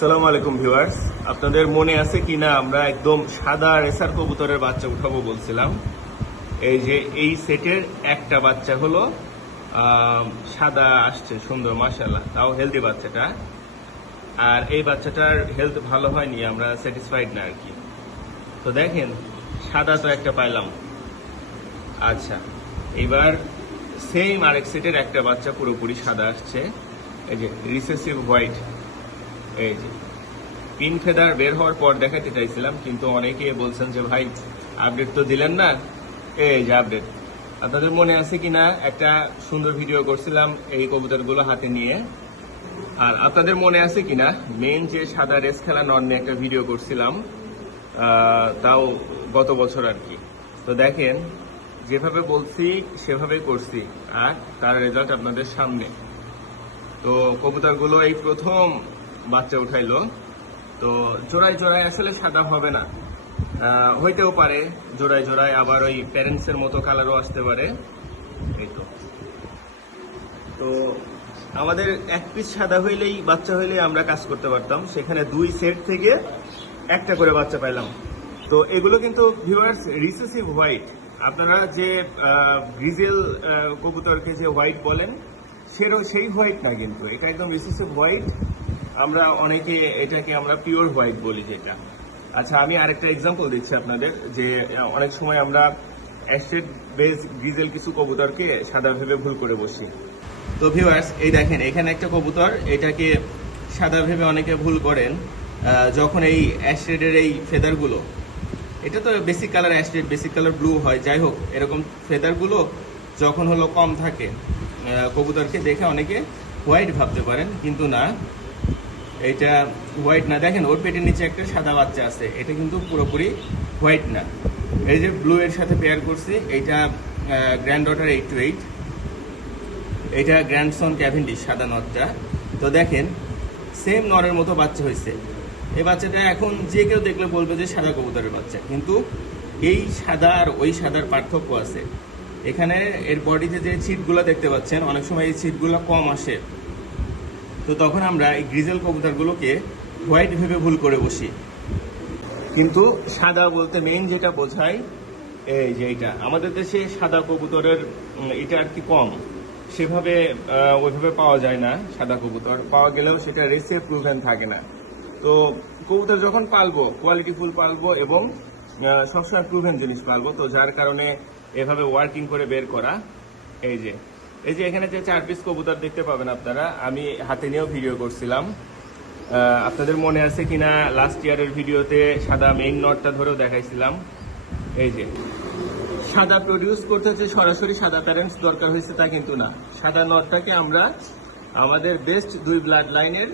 আসসালামু আলাইকুম ভিউয়ার্স, আপনাদের মনে আছে কিনা আমরা একদম সাদা রেসার কবুতরের বাচ্চা উঠাবো বলছিলাম। এই যে এই সেটের একটা বাচ্চা হলো সাদা আসছে, সুন্দর মাশাআল্লাহ, তাও হেলদি বাচ্চাটা। আর এই বাচ্চাটার হেলথ ভালো হয়নি, আমরা স্যাটিসফাইড না আর কি। তো দেখেন, সাদা তো একটা পাইলাম। আচ্ছা, এবার সেম আরেক সেটের একটা বাচ্চা পুরোপুরি সাদা আসছে। এই যে রিসেসিভ হোয়াইট, এই যে পিন ফেদার বের হওয়ার পর দেখাতে চাইছিলাম, কিন্তু অনেকে বলছেন যে ভাই আপডেট তো দিলেন না। এই যে আপডেট, আপনাদের মনে আছে কিনা একটা সুন্দর ভিডিও করছিলাম এই কবুতরগুলো হাতে নিয়ে। আর আপনাদের মনে আছে কিনা মেন যে সাদা রেস খেলা নন নিয়ে একটা ভিডিও করছিলাম, তাও গত বছর আর কি। তো দেখেন, যেভাবে বলছি সেভাবে করছি, আর তার রেজাল্ট আপনাদের সামনে। তো কবুতরগুলো এই প্রথম বাচ্চা উঠাইলো। তো জোড়ায় জোড়ায় আসলে সাদা হবে না, হইতেও পারে জোড়ায় জোড়ায়, আবার ওই প্যারেন্টসের মতো কালারও আসতে পারে। এই তো আমাদের এক পিস সাদা হইলেই, বাচ্চা হইলেই আমরা কাজ করতে পারতাম, সেখানে দুই সেট থেকে একটা করে বাচ্চা পাইলাম। তো এগুলো কিন্তু ভিউয়ার্স রিসেসিভ হোয়াইট। আপনারা যে গ্রিজেল কবুতরকে যে হোয়াইট বলেন, সেই হোয়াইট না, কিন্তু এটা একদম রিসেসিভ হোয়াইট। আমরা অনেকে এটাকে আমরা পিওর হোয়াইট বলি যেটা। আচ্ছা, আমি আরেকটা এক্সাম্পল দিচ্ছি আপনাদের, যে অনেক সময় আমরা অ্যাসেট বেস গ্রিজেল কিছু কবুতরকে সাদা ভেবে ভুল করে বসি। তো ভিউয়ার্স, এই দেখেন, এখানে একটা কবুতর, এটাকে সাদা ভেবে অনেকে ভুল করেন। যখন এই অ্যাশরেডের এই ফেদারগুলো, এটা তো basic colour ash red, basic colour blue হয়, যাই হোক, এরকম ফেদারগুলো যখন হলো কম থাকে, কবুতরকে দেখে অনেকে হোয়াইট ভাবতে পারেন, কিন্তু না, এটা হোয়াইট না। দেখেন, ওর পেটের নিচে একটা সাদা বাচ্চা আছে, এটা কিন্তু পুরোপুরি হোয়াইট না। এই যে ব্লু এর সাথে পেয়ার করছি, এইটা গ্র্যান্ড ডটার 828, এটা গ্র্যান্ডসন ক্যাভেন্ডিশ সাদা নটটা। তো দেখেন, সেম নরের মতো বাচ্চা হয়েছে। এই বাচ্চাটা এখন যে কেউ দেখলে বলবে যে সাদা কবুতরের বাচ্চা, কিন্তু এই সাদা আর ওই সাদার পার্থক্য আছে। এখানে এর বডিতে যে ছিটগুলো দেখতে পাচ্ছেন, অনেক সময় এই ছিটগুলো কম আসে। তো তখন আমরা এই গ্রিজেল কবুতরগুলোকে হোয়াইট ভেবে ভুল করে বসি, কিন্তু সাদা বলতে মেইন যেটা বোঝায়, এই যে এটা আমাদের দেশে সাদা কবুতরের এটা আর কি কম, সেভাবে ওইভাবে পাওয়া যায় না। সাদা কবুতর পাওয়া গেলেও সেটা রেসে প্রুভেন থাকে না। তো কবুতর যখন পালবো, কোয়ালিটিফুল পালবো এবং সবসময় প্রুভেন জিনিস পালবো। তো যার কারণে এভাবে ওয়ার্কিং করে বের করা। এই যে এখানে যে 4 পিস কবুতর দেখতে পাবেন আপনারা, আমি হাতে নিয়েও ভিডিও করছিলাম। আপনাদের মনে আছে কিনা লাস্ট ইয়ারের ভিডিওতে সাদা মেইন নটটা ধরেও দেখাইছিলাম। এই যে সাদা প্রডিউস করতে হচ্ছে, সরাসরি সাদা প্যারেন্টস দরকার হয়েছে তা কিন্তু না। সাদা নটটাকে আমরা আমাদের বেস্ট 2 ব্লাড লাইনের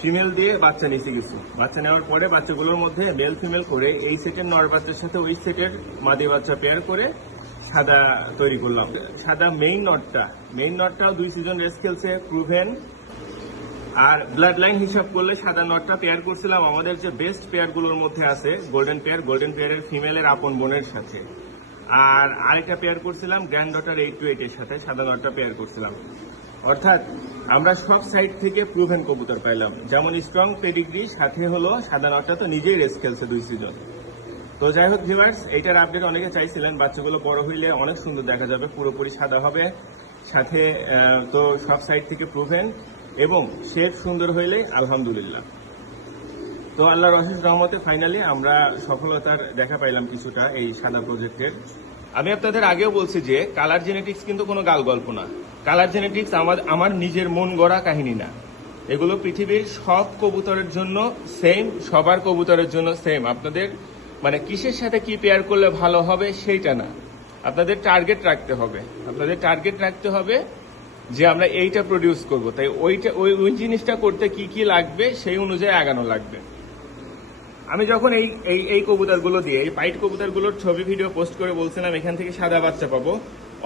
ফিমেল দিয়ে বাচ্চা নিয়েছি কিছু। বাচ্চা নেওয়ার পরে বাচ্চাগুলোর মধ্যে মেল ফিমেল করে এই সেটের নর বাচ্চার সাথে ওই সেটের মাদি বাচ্চা পেয়ার করে সাদা তৈরি করলাম। সাদা মেইন নটটাও 2 সিজন রেস খেলছে, প্রুভেন। আর ব্লাড লাইন হিসাব করলে সাদা নটটা পেয়ার করছিলাম আমাদের যে বেস্ট পেয়ারগুলোর মধ্যে আছে, গোল্ডেন পেয়ারের ফিমেলের আপন বোনের সাথে। আর আরেকটা পেয়ার করছিলাম গ্র্যান্ড ডটার 828 এর সাথে, সাদা নটটা পেয়ার করছিলাম। অর্থাৎ আমরা সব সাইড থেকে প্রুভেন কবুতর পাইলাম, যেমন স্ট্রং পেডিগ্রি, সাথে হলো সাদা নটটা তো নিজেই রেস খেলছে 2 সিজন। তো যাই হোক ভিউয়ার্স, এইটার আপডেট অনেকে চাইছিলেন, বাচ্চাগুলো বড় হইলে অনেক সুন্দর দেখা যাবে, পুরোপুরি সাদা হবে, সাথে তো সব সাইড থেকে প্রুভেন এবং শেপ সুন্দর হইলে আলহামদুলিল্লাহ। তো আল্লাহর অশেষ রহমতে ফাইনালি আমরা সফলতার দেখা পাইলাম কিছুটা এই সাদা প্রজেক্টের। আমি আপনাদের আগেও বলছি যে কালার জেনেটিক্স কিন্তু কোনো গাল গল্প না। কালার জেনেটিক্স আমার নিজের মন গড়া কাহিনী না। এগুলো পৃথিবীর সব কবুতরের জন্য সেম, সবার কবুতরের জন্য সেম। আপনাদের মানে কিসের সাথে কি পেয়ার করলে ভালো হবে সেইটা না, আপনাদের টার্গেট রাখতে হবে যে আমরা এইটা প্রডিউস করব, তাই ওই জিনিসটা করতে কি কি লাগবে সেই অনুযায়ী আগানো লাগবে। আমি যখন এই কবুতরগুলো দিয়ে, এই পাইট কবুতরগুলোর ছবি ভিডিও পোস্ট করে বলছিলাম এখান থেকে সাদা বাচ্চা পাবো,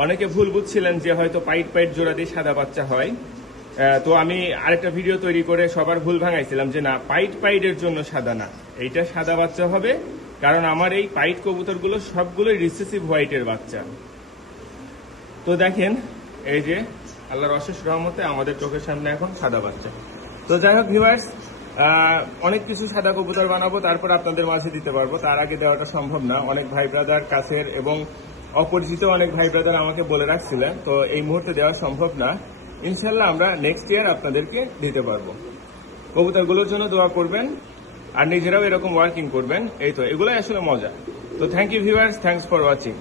অনেকে ভুল বুঝছিলেন যে হয়তো পাইট জোড়া দিয়ে সাদা বাচ্চা হয়। তো আমি আরেকটা ভিডিও তৈরি করে সবার ভুল ভাঙাইছিলাম যে না, পাইটের জন্য সাদা না, এইটা সাদা বাচ্চা হবে, কারণ আমার এই পাইট কবুতরগুলো সবগুলোই রিসেসিভ হোয়াইটের বাচ্চা। তো দেখেন, এই যে আল্লাহর অশেষ রহমতে আমাদের চোখের সামনে এখন সাদা বাচ্চা। তো যাই হোক ভিউয়ার্স, অনেক কিছু সাদা কবুতর বানাবো, তারপর আপনাদের মাঝে দিতে পারবো। তার আগে দেওয়াটা সম্ভব না। অনেক ভাই ব্রাদার কাছের এবং অপরিচিত অনেক ভাই ব্রাদার আমাকে বলে রাখছিলেন, তো এই মুহূর্তে দেওয়া সম্ভব না। ইনশাল্লাহ আমরা নেক্সট ইয়ার আপনাদেরকে দিতে পারবো। কবুতরগুলোর জন্য দোয়া করবেন আর নিজেরাও এরকম ওয়ার্কিং করবেন। এই তো, এগুলোই আসলে মজা। তো thank you viewers, thanks for watching.